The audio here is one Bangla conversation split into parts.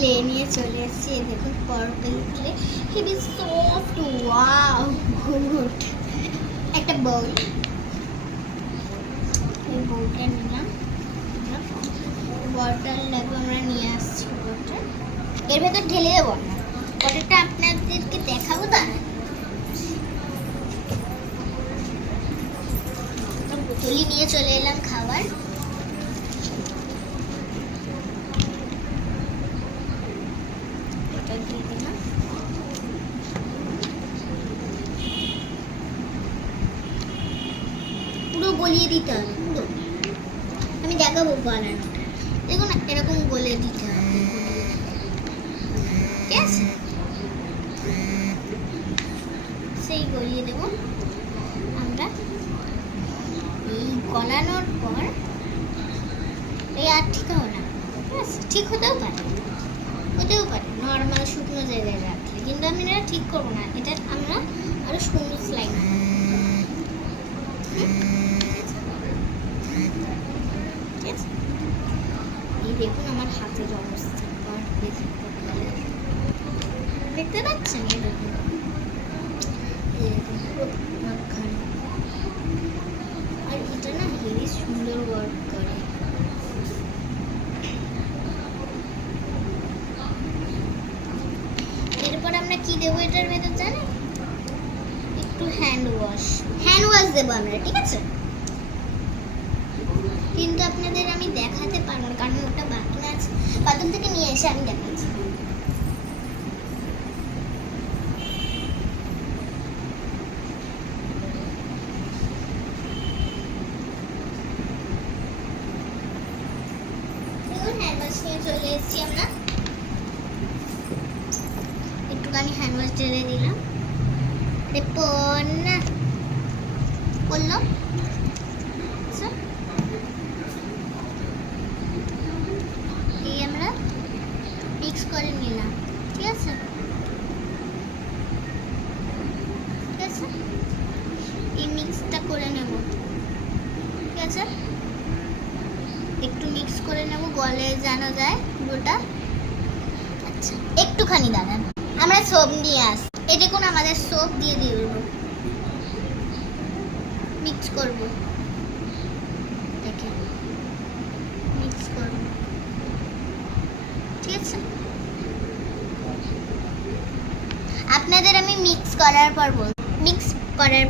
ক্লে নিয়ে চলে এসেছি। দেখুন purple clay, heavy soft, wow good. একটা বাউল, এই বাউলটা নিলাম, ওয়াটার লাগবে, আমরা নিয়ে আসছি ওয়াটার। এর ভেতর ঢেলে দেবো না, ওয়াটারটা আপনাদেরকে দেখাবো। বোতলই নিয়ে চলে এলাম খাবার। এটা দিয়ে দিলাম, পুরো গলিয়ে দিতে হবে, পুরো। আমি দেখাবো বানানোটা, দেখুন এরকম গলে দিতে হবে, ঠিক আছে? সেই গলিয়ে দেবো আমরা। এই গলানোর পর এই আর ঠিক হবে না, ঠিক আছে? ঠিক হতেও পারে নর্মাল শুকনো জায়গায় রাখলে, কিন্তু আমি এটা ঠিক করবো না, এটা আমরা আরো সুন্দর স্লাইম। এই দেখুন আমার হাতের অবস্থা, দেখতে পাচ্ছেন? আর এটা না হেভি সুন্দর ওয়ার্ক করে। এরপর আমরা কি দেবো এটার ভেতর জানেন? একটু হ্যান্ড ওয়াশ দেবো আমরা, ঠিক আছে? কিন্তু আপনাদের আমি দেখাতে পারবো না, কারণ ওটা বাথরুমে আছে, বাথরুম থেকে নিয়ে এসে আমি দেখাচ্ছি। হ্যান্ড ওয়াশ নিয়ে চলে এসেছি আমরা, একটুখানি হ্যান্ড ওয়াশ ঢেলে দিলাম, বললো এই আমরা মিক্স করে নিলাম, ঠিক আছে? এই মিক্সটা করে নেব, ঠিক আছে? একটু মিক্স করে নেব, গলে যেন যায় পুরোটা। আচ্ছা একটুখানি দাঁড়ান, আমরা সোপ নিয়ে আসি। এই দেখুন আমাদের সোপ দিয়ে দেবো, মিক্স করবো, দেখেন মিক্স করবো, ঠিক আছে? আপনাদের আমি মিক্স করার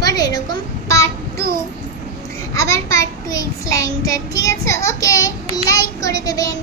পর এরকম পার্ট 2, আবার পার্ট 2 এই স্লাইমটা, ঠিক আছে? ওকে, লাইক করে দেবেন।